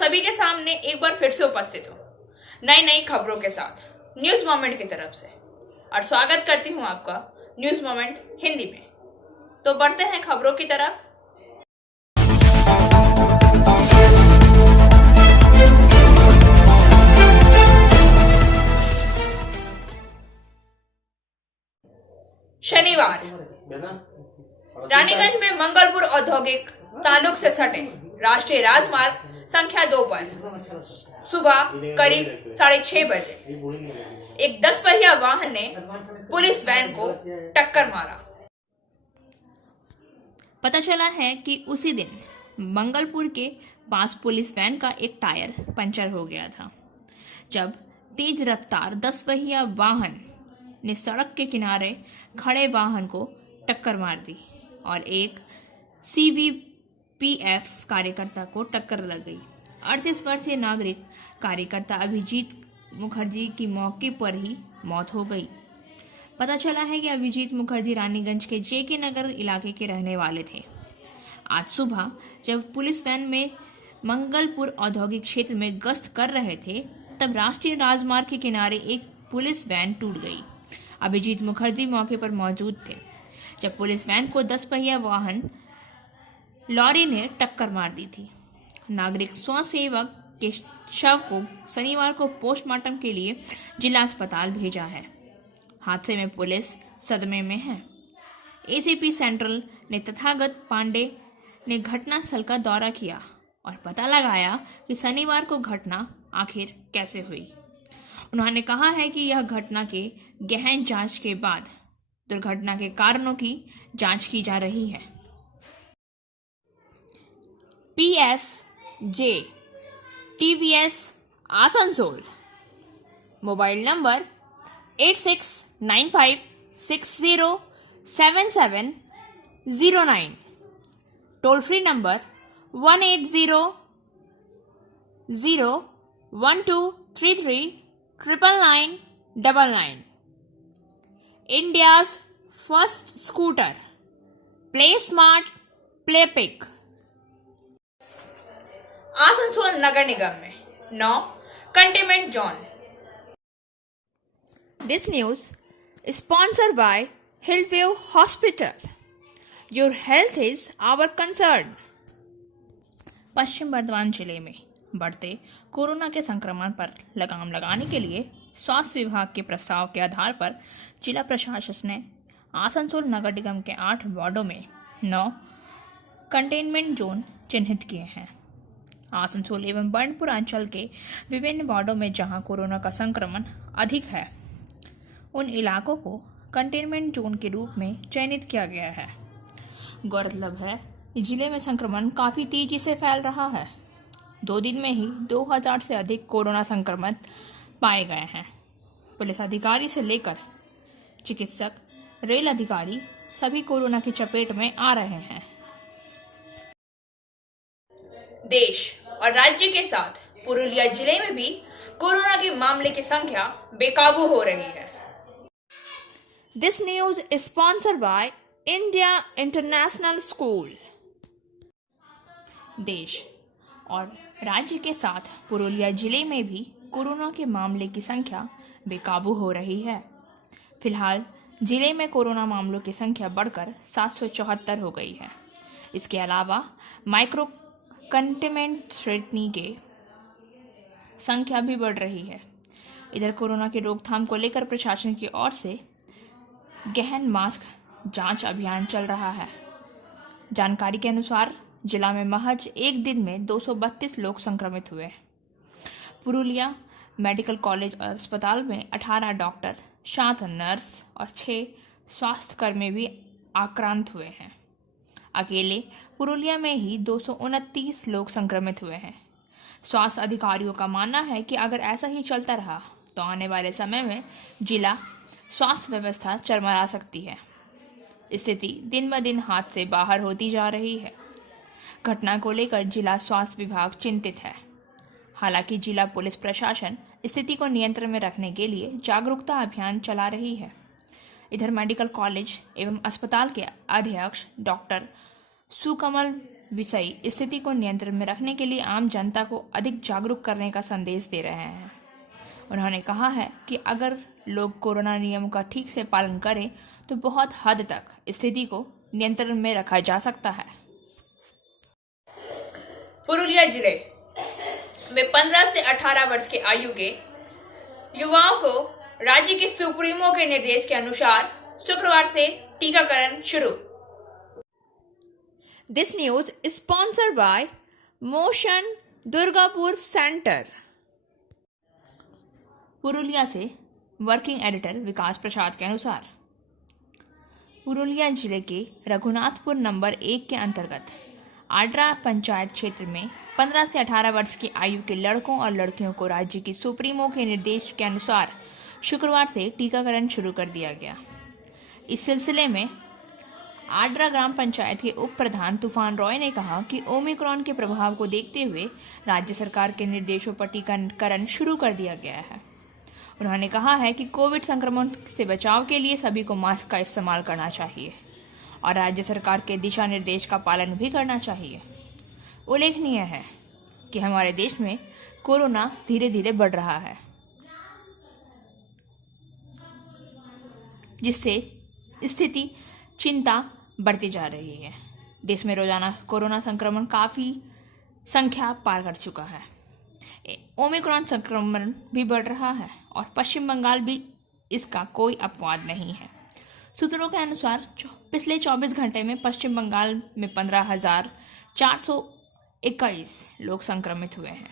सभी के सामने एक बार फिर से उपस्थित हूँ नई नई खबरों के साथ न्यूज मोमेंट की तरफ से, और स्वागत करती हूँ आपका न्यूज मोमेंट हिंदी में। तो बढ़ते हैं खबरों की तरफ। शनिवार रानीगंज में मंगलपुर औद्योगिक तालुक से सटे राष्ट्रीय राजमार्ग संख्या 2 पर सुबह करीब 6:30 बजे एक 10 पहिया वाहन ने पुलिस वैन को टक्कर मारा। पता चला है कि उसी दिन मंगलपुर के पास पुलिस वैन का एक टायर पंचर हो गया था, जब तेज रफ्तार 10 पहिया वाहन ने सड़क के किनारे खड़े वाहन को टक्कर मार दी और एक CVPF कार्यकर्ता को टक्कर लग गई। 38 वर्षीय नागरिक कार्यकर्ता अभिजीत मुखर्जी की मौके पर ही मौत हो गई। पता चला है कि अभिजीत मुखर्जी रानीगंज के JK नगर इलाके के रहने वाले थे। आज सुबह जब पुलिस वैन में मंगलपुर औद्योगिक क्षेत्र में गश्त कर रहे थे, तब राष्ट्रीय राजमार्ग के किनारे एक पुलिस वैन टूट गई। अभिजीत मुखर्जी मौके पर मौजूद थे जब पुलिस वैन को 10 पहिया वाहन लॉरी ने टक्कर मार दी थी। नागरिक स्वसेवक के शव को शनिवार को पोस्टमार्टम के लिए जिला अस्पताल भेजा है। हादसे में पुलिस सदमे में है। ACP सेंट्रल ने तथागत पांडे ने घटनास्थल का दौरा किया और पता लगाया कि शनिवार को घटना आखिर कैसे हुई। उन्होंने कहा है कि यह घटना के गहन जांच के बाद दुर्घटना के कारणों की जांच की जा रही है। PSJ TVS Asansol mobile number 8695607709, toll free number 18001233999। India's first scooter play smart play pick. Asansol नगर निगम में 9 containment zone. This news is sponsored by Hillview Hospital. Your health is our concern. पश्चिम बर्धमान जिले में बढ़ते कोरोना के संक्रमण पर लगाम लगाने के लिए स्वास्थ्य विभाग के प्रस्ताव के आधार पर जिला प्रशासन ने आसनसोल नगर निगम के 8 वार्डों में 9 कंटेनमेंट जोन चिन्हित किए हैं। आसनसोल एवं बर्नपुर अंचल के विभिन्न वार्डों में जहां कोरोना का संक्रमण अधिक है, उन इलाकों को कंटेनमेंट जोन के रूप में चयनित किया गया है। गौरतलब है कि जिले में संक्रमण काफ़ी तेजी से फैल रहा है। 2 दिन में ही 2000 से अधिक कोरोना संक्रमित पाए गए हैं। पुलिस अधिकारी से लेकर चिकित्सक, रेल अधिकारी सभी कोरोना की चपेट में आ रहे हैं। देश और राज्य के साथ पुरुलिया जिले में भी कोरोना के मामले की संख्या बेकाबू हो रही है। This news is sponsored by India International School. देश और राज्य के साथ पुरुलिया जिले में भी कोरोना के मामले की संख्या बेकाबू हो रही है। फिलहाल जिले में कोरोना मामलों की संख्या बढ़कर 774 हो गई है। इसके अलावा माइक्रो कंटेनमेंट श्रेणी के संख्या भी बढ़ रही है। इधर कोरोना की रोकथाम को लेकर प्रशासन की ओर से गहन मास्क जांच अभियान चल रहा है। जानकारी के अनुसार जिला में महज एक दिन में 232 लोग संक्रमित हुए। पुरुलिया मेडिकल कॉलेज और अस्पताल में 18 डॉक्टर, 7 नर्स और 6 स्वास्थ्यकर्मी भी आक्रांत हुए हैं। अकेले पुरुलिया में ही 229 लोग संक्रमित हुए हैं। स्वास्थ्य अधिकारियों का मानना है कि अगर ऐसा ही चलता रहा तो आने वाले समय में जिला स्वास्थ्य व्यवस्था चरमरा सकती है। स्थिति दिन ब दिन हाथ से बाहर होती जा रही है। घटना को लेकर जिला स्वास्थ्य विभाग चिंतित है। हालांकि जिला पुलिस प्रशासन स्थिति को नियंत्रण में रखने के लिए जागरूकता अभियान चला रही है। इधर मेडिकल कॉलेज एवं अस्पताल के अध्यक्ष डॉक्टर सुकमल विषय स्थिति को नियंत्रण में रखने के लिए आम जनता को अधिक जागरूक करने का संदेश दे रहे हैं। उन्होंने कहा है कि अगर लोग कोरोना नियम का ठीक से पालन करें तो बहुत हद तक स्थिति को नियंत्रण में रखा जा सकता है। पुरुलिया जिले में 15 से 18 वर्ष के आयु के युवाओं को राज्य के सुप्रीमो के निर्देश के अनुसार शुक्रवार से टीकाकरण शुरू। This news is sponsored by Motion Durgapur centre. Purulia से वर्किंग एडिटर विकास प्रसाद के अनुसार पुरुलिया जिले के रघुनाथपुर नंबर 1 के अंतर्गत आड्रा पंचायत क्षेत्र में 15 से 18 वर्ष की आयु के लड़कों और लड़कियों को राज्य की सुप्रीमो के निर्देश के अनुसार शुक्रवार से टीकाकरण शुरू कर दिया गया। इस सिलसिले में आड्रा ग्राम पंचायत के उप प्रधान तूफान रॉय ने कहा कि ओमिक्रॉन के प्रभाव को देखते हुए राज्य सरकार के निर्देशों पर टीकाकरण शुरू कर दिया गया है। उन्होंने कहा है कि कोविड संक्रमण से बचाव के लिए सभी को मास्क का इस्तेमाल करना चाहिए और राज्य सरकार के दिशा निर्देश का पालन भी करना चाहिए। उल्लेखनीय है कि हमारे देश में कोरोना धीरे धीरे बढ़ रहा है, जिससे स्थिति चिंता बढ़ती जा रही है। देश में रोजाना कोरोना संक्रमण काफ़ी संख्या पार कर चुका है। ओमिक्रॉन संक्रमण भी बढ़ रहा है और पश्चिम बंगाल भी इसका कोई अपवाद नहीं है। सूत्रों के अनुसार पिछले 24 घंटे में पश्चिम बंगाल में 15,421 लोग संक्रमित हुए हैं।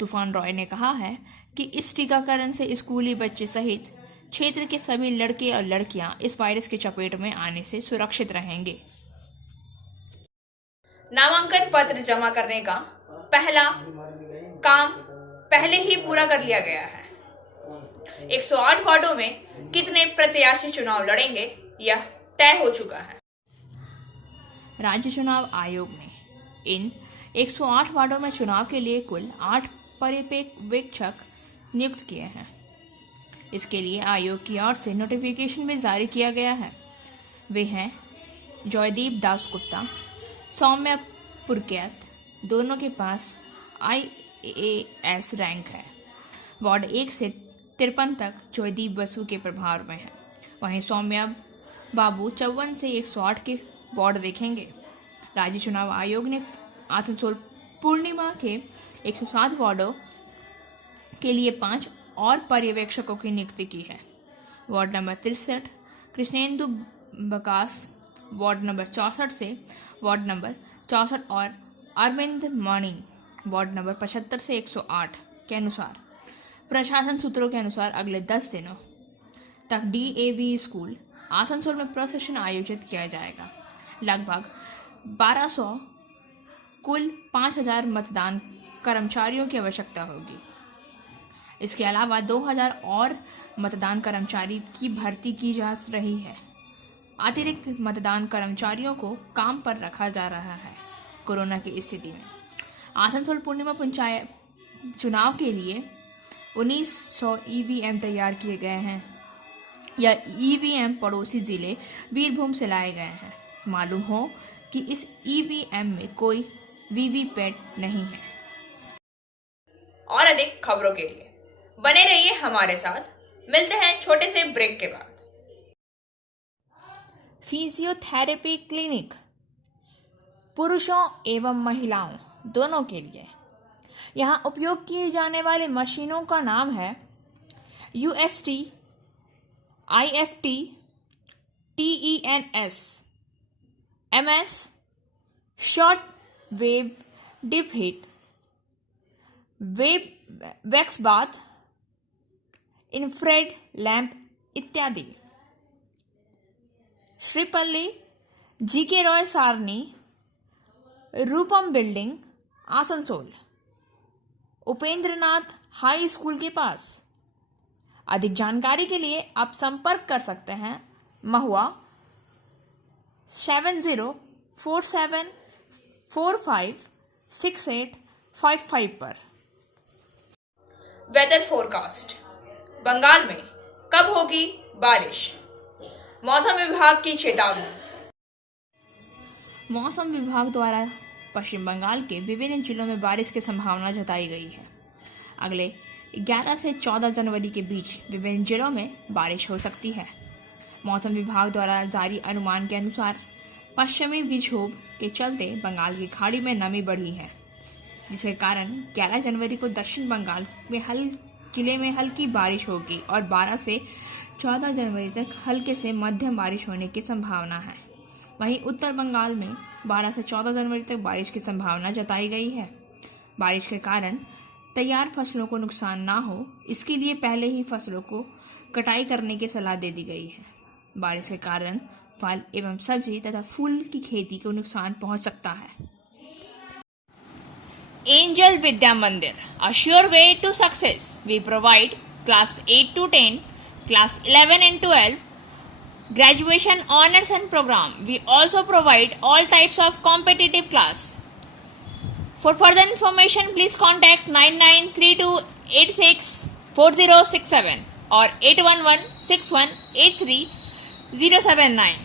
तूफान रॉय ने कहा है कि इस टीकाकरण से स्कूली बच्चे सहित क्षेत्र के सभी लड़के और लड़कियां इस वायरस की चपेट में आने से सुरक्षित रहेंगे। नामांकन पत्र जमा करने का पहला काम पहले ही पूरा कर लिया गया है। 108 वार्डों में कितने प्रत्याशी चुनाव लड़ेंगे यह तय हो चुका है। राज्य चुनाव आयोग ने इन 108 वार्डों में चुनाव के लिए कुल 8 पर्यवेक्षक नियुक्त किए हैं। इसके लिए आयोग की ओर से नोटिफिकेशन भी जारी किया गया है। वे हैं जयदीप दासगुप्ता, सौम्या पुरकैत, दोनों के पास IAS रैंक है। वार्ड 1 से 53 तक जयदीप बसु के प्रभार में है। वहीं सौम्या बाबू 54 से 108 के वार्ड देखेंगे। राज्य चुनाव आयोग ने आसनसोल पूर्णिमा के 107 वार्डों के लिए 5 और पर्यवेक्षकों की नियुक्ति की है। वार्ड नंबर 63 कृष्णेंदु बकास, वार्ड नंबर 64 से वार्ड नंबर 64 और अरविंद मणि वार्ड नंबर 75 से 108 के अनुसार प्रशासन सूत्रों के अनुसार अगले 10 दिनों तक DAV स्कूल आसनसोल में प्रोसेशन आयोजित किया जाएगा। लगभग 1200 कुल 5000 मतदान कर्मचारियों की आवश्यकता होगी। इसके अलावा 2000 और मतदान कर्मचारी की भर्ती की जा रही है। अतिरिक्त मतदान कर्मचारियों को काम पर रखा जा रहा है। कोरोना की स्थिति में आसनसोल पूर्णिमा पंचायत चुनाव के लिए 1900 EVM तैयार किए गए हैं। यह EVM पड़ोसी जिले वीरभूम से लाए गए हैं। मालूम हो कि इस EVM में कोई वीवीपैट नहीं है। और अधिक खबरों के लिए बने रहिए हमारे साथ। मिलते हैं छोटे से ब्रेक के बाद। फिजियोथेरेपी क्लिनिक पुरुषों एवं महिलाओं दोनों के लिए। यहाँ उपयोग की जाने वाली मशीनों का नाम है UST, IFT, TENS, MS, short wave deep heat, web wax bath, infrared lamp इत्यादि। Sripally GK Roy Sarani, Rupam building, Asansol, Upendranath high school के पास। अधिक जानकारी के लिए आप संपर्क कर सकते हैं महुआ 7047456855 पर। Weather forecast. बंगाल में कब होगी बारिश? मौसम विभाग की चेतावनी। मौसम विभाग द्वारा पश्चिम बंगाल के विभिन्न जिलों में बारिश की संभावना जताई गई है। अगले 11 से 14 जनवरी के बीच विभिन्न जिलों में बारिश हो सकती है। मौसम विभाग द्वारा जारी अनुमान के अनुसार पश्चिमी विक्षोभ के चलते बंगाल की खाड़ी में नमी बढ़ी है, जिसके कारण 11 जनवरी को दक्षिण बंगाल में जिले में हल्की बारिश होगी और 12 से 14 जनवरी तक हल्के से मध्यम बारिश होने की संभावना है। वहीं उत्तर बंगाल में 12 से 14 जनवरी तक बारिश की संभावना जताई गई है। बारिश के कारण तैयार फसलों को नुकसान ना हो, इसके लिए पहले ही फसलों को कटाई करने की सलाह दे दी गई है। बारिश के कारण फल एवं सब्जी तथा फूल की खेती को नुकसान पहुंच सकता है। एंजल विद्या मंदिर, a sure way to success. We provide class 8 to 10, class 11 and 12, graduation honors and program. We also provide all types of competitive class. For further information, please contact 9932864067 or 8116183079.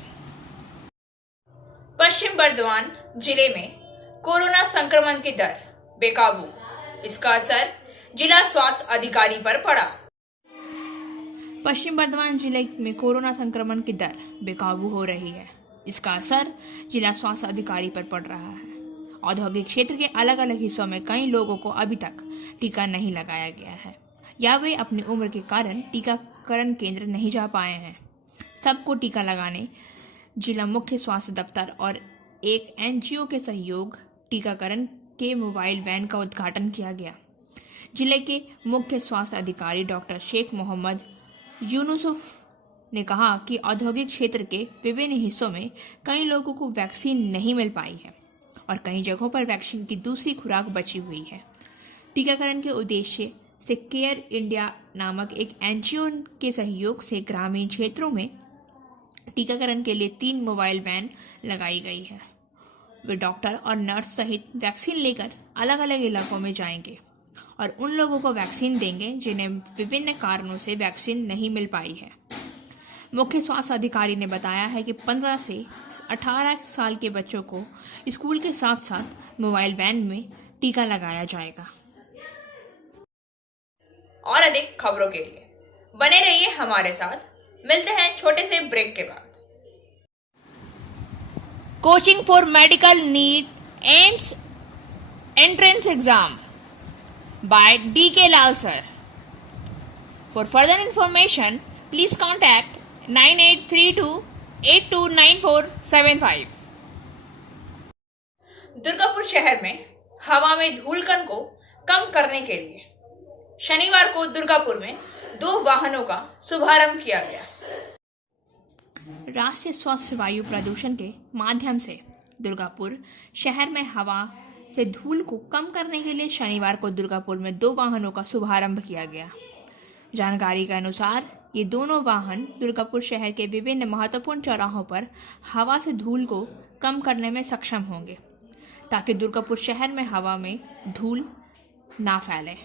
पश्चिम बर्धमान जिले में कोरोना संक्रमण की दर बेकाबू, इसका असर जिला स्वास्थ्य अधिकारी पर पड़ा। पश्चिम बर्धमान जिले में कोरोना संक्रमण की दर बेकाबू हो रही है, इसका असर जिला स्वास्थ्य अधिकारी पर पड़ रहा है। औद्योगिक क्षेत्र के अलग अलग हिस्सों में कई लोगों को अभी तक टीका नहीं लगाया गया है या वे अपनी उम्र के कारण टीकाकरण केंद्र नहीं जा पाए हैं। सबको टीका लगाने जिला मुख्य स्वास्थ्य दफ्तर और एक एनजीओ के सहयोग टीकाकरण के मोबाइल वैन का उद्घाटन किया गया। जिले के मुख्य स्वास्थ्य अधिकारी डॉक्टर शेख मोहम्मद यूनुसुफ ने कहा कि औद्योगिक क्षेत्र के विभिन्न हिस्सों में कई लोगों को वैक्सीन नहीं मिल पाई है और कई जगहों पर वैक्सीन की दूसरी खुराक बची हुई है। टीकाकरण के उद्देश्य से केयर इंडिया नामक एक एनजीओ के सहयोग से ग्रामीण क्षेत्रों में टीकाकरण के लिए 3 मोबाइल वैन लगाई गई है। वे डॉक्टर और नर्स सहित वैक्सीन लेकर अलग अलग इलाकों में जाएंगे और उन लोगों को वैक्सीन देंगे जिन्हें विभिन्न कारणों से वैक्सीन नहीं मिल पाई है। मुख्य स्वास्थ्य अधिकारी ने बताया है कि 15 से 18 साल के बच्चों को स्कूल के साथ साथ मोबाइल वैन में टीका लगाया जाएगा। और अधिक खबरों के लिए बने रहिए हमारे साथ। मिलते हैं छोटे से ब्रेक के बाद। Coaching for medical NEET AIIMS entrance exam by DK Lal sir. For further information, please contact 9832829475. Durgapur शहर में हवा में धूलकण को कम करने के लिए शनिवार को दुर्गापुर में 2 वाहनों का शुभारंभ किया गया। राष्ट्रीय स्वच्छ वायु प्रदूषण के माध्यम से दुर्गापुर शहर में हवा से धूल को कम करने के लिए शनिवार को दुर्गापुर में 2 वाहनों का शुभारंभ किया गया। जानकारी के अनुसार ये दोनों वाहन दुर्गापुर शहर के विभिन्न महत्वपूर्ण चौराहों पर हवा से धूल को कम करने में सक्षम होंगे, ताकि दुर्गापुर शहर में हवा में धूल ना फैले।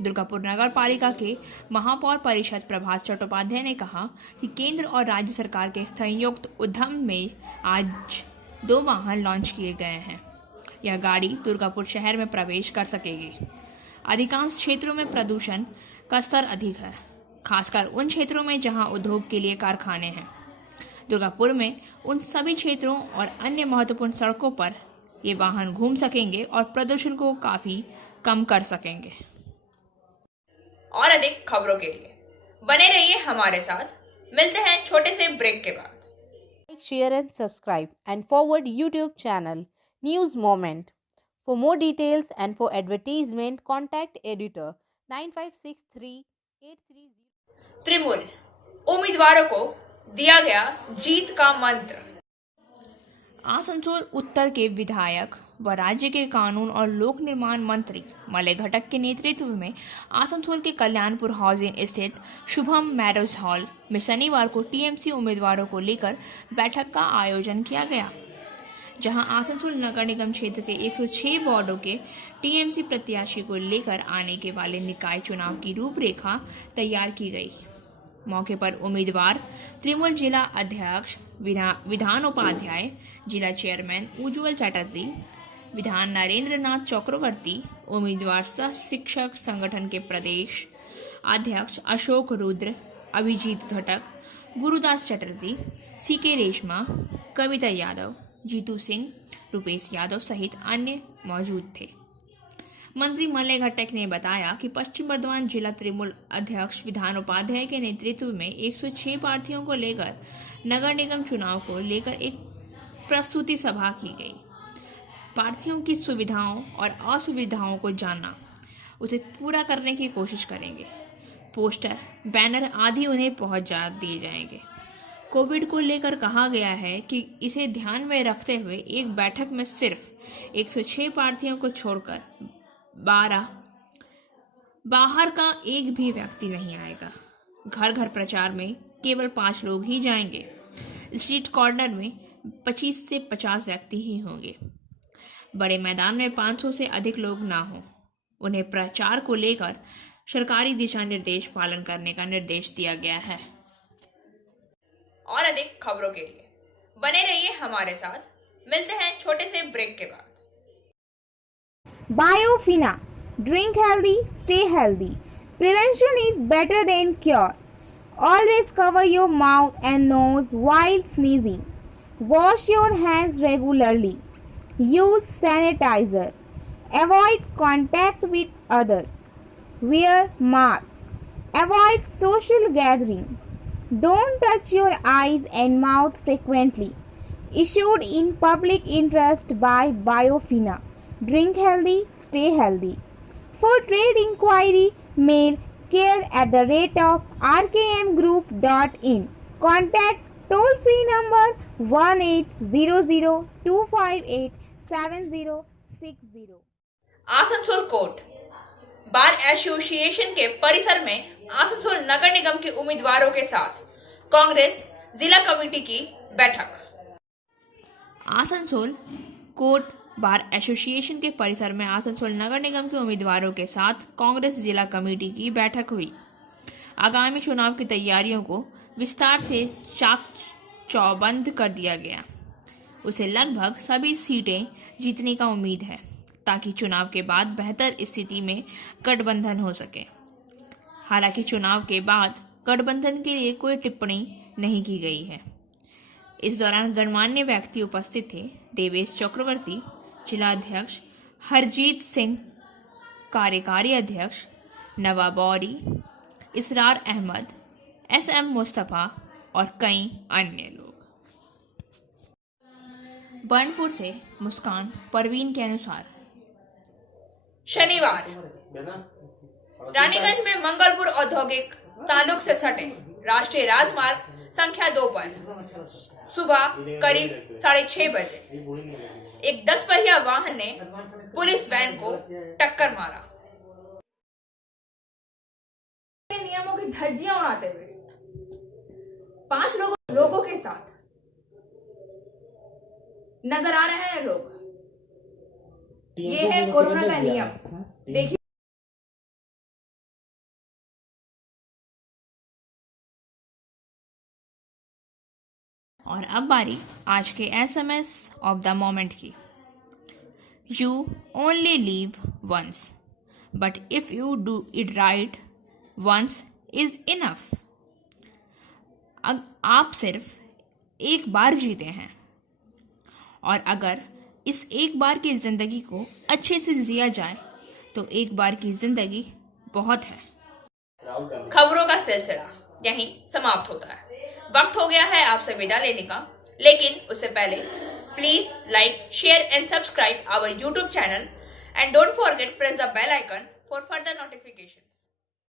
दुर्गापुर नगर पालिका के महापौर परिषद प्रभात चट्टोपाध्याय ने कहा कि केंद्र और राज्य सरकार के संयुक्त उद्यम में आज 2 वाहन लॉन्च किए गए हैं। यह गाड़ी दुर्गापुर शहर में प्रवेश कर सकेगी। अधिकांश क्षेत्रों में प्रदूषण का स्तर अधिक है, खासकर उन क्षेत्रों में जहां उद्योग के लिए कारखाने हैं। दुर्गापुर में उन सभी क्षेत्रों और अन्य महत्वपूर्ण सड़कों पर ये वाहन घूम सकेंगे और प्रदूषण को काफी कम कर सकेंगे। और अधिक खबरों के लिए बने रहिए हमारे साथ। मिलते हैं छोटे से ब्रेक के बाद। Like, share and subscribe and forward YouTube channel News Moment. For more details and for advertisement, contact editor 956383. Trinamool उम्मीदवारों को दिया गया जीत का मंत्र। आसनसोल उत्तर के विधायक व राज्य के कानून और लोक निर्माण मंत्री मलय घटक के नेतृत्व में आसनसोल के कल्याणपुर हाउसिंग स्थित शुभम मैरिज हॉल में शनिवार को टीएमसी उम्मीदवारों को लेकर बैठक का आयोजन किया गया, जहां आसनसोल नगर निगम क्षेत्र के 106 वार्डों के टीएमसी प्रत्याशी को लेकर आने के वाले निकाय चुनाव की रूपरेखा तैयार की गई। मौके पर उम्मीदवार त्रिमूल जिला अध्यक्ष विधान उपाध्याय, जिला चेयरमैन उज्जवल चटर्जी, विधान नरेंद्र नाथ चक्रवर्ती, उम्मीदवार सह शिक्षक संगठन के प्रदेश अध्यक्ष अशोक रुद्र, अभिजीत घटक, गुरुदास चटर्जी, सीके रेशमा, कविता यादव, जीतू सिंह, रुपेश यादव सहित अन्य मौजूद थे। मंत्री मलय घटक ने बताया कि पश्चिम बर्धमान जिला तृणमूल अध्यक्ष विधान उपाध्याय के नेतृत्व में 106 प्रार्थियों को लेकर नगर निगम चुनाव को लेकर एक प्रस्तुति सभा की गई। प्रार्थियों की सुविधाओं और असुविधाओं को जानना, उसे पूरा करने की कोशिश करेंगे। पोस्टर, बैनर आदि उन्हें पहुंचा दिए जाएंगे। कोविड को लेकर कहा गया है कि इसे ध्यान में रखते हुए एक बैठक में सिर्फ 106 प्रार्थियों को छोड़कर 12 बाहर का एक भी व्यक्ति नहीं आएगा। घर घर प्रचार में केवल 5 लोग ही जाएंगे। स्ट्रीट कॉर्नर में 25 से 50 व्यक्ति ही होंगे। बड़े मैदान में 500 से अधिक लोग ना हो। उन्हें प्रचार को लेकर सरकारी दिशा निर्देश पालन करने का निर्देश दिया गया है। और अधिक खबरों के लिए बने रहिए हमारे साथ। मिलते हैं छोटे से ब्रेक के बाद। Biofina. Drink healthy, stay healthy. Prevention is better than cure. Always cover your mouth and nose while sneezing. Wash your hands regularly. Use sanitizer. Avoid contact with others. Wear mask. Avoid social gathering. Don't touch your eyes and mouth frequently. Issued in public interest by Biofina. Drink healthy, stay healthy. For trade inquiry, mail care@rkmgroup.in. Contact toll-free number 1800-258-7060. Asansol court bar association के परिसर में आसनसोल नगर निगम के उम्मीदवारों के साथ कांग्रेस जिला committee की बैठक। आसनसोल कोर्ट बार एसोसिएशन के परिसर में आसनसोल नगर निगम के उम्मीदवारों के साथ कांग्रेस जिला कमेटी की बैठक हुई। आगामी चुनाव की तैयारियों को विस्तार से चाक चौबंद कर दिया गया। उसे लगभग सभी सीटें जीतने का उम्मीद है ताकि चुनाव के बाद बेहतर स्थिति में गठबंधन हो सके। हालांकि चुनाव के बाद गठबंधन के लिए कोई टिप्पणी नहीं की गई है। इस दौरान गणमान्य व्यक्ति उपस्थित थे। देवेश चक्रवर्ती, जिला अध्यक्ष हरजीत सिंह, कार्यकारी अध्यक्ष नवाब औरी, इसरार अहमद, SM मुस्तफ़ा और कई अन्य लोग। बर्नपुर से मुस्कान परवीन के अनुसार शनिवार रानीगंज में मंगलपुर औद्योगिक तालुक से सटे राष्ट्रीय राजमार्ग संख्या 2 पर सुबह करीब 6:30 बजे एक 10 पहिया वाहन ने पुलिस वैन को टक्कर मारा। नियमों की धज्जियां उड़ाते हुए 5 लोगों के साथ नजर आ रहे हैं लोग। ये है कोरोना का नियम। देखिए और अब बारी आज के SMS ऑफ द मोमेंट की। You only live once, but if you do it right once is enough. आप सिर्फ एक बार जीते हैं और अगर इस एक बार की जिंदगी को अच्छे से जिया जाए तो एक बार की जिंदगी बहुत है। खबरों का सिलसिला यहीं समाप्त होता है। वक्त हो गया है आपसे विदा लेने का, लेकिन उससे पहले please like, share and subscribe our YouTube channel and don't forget press the bell icon for further notification.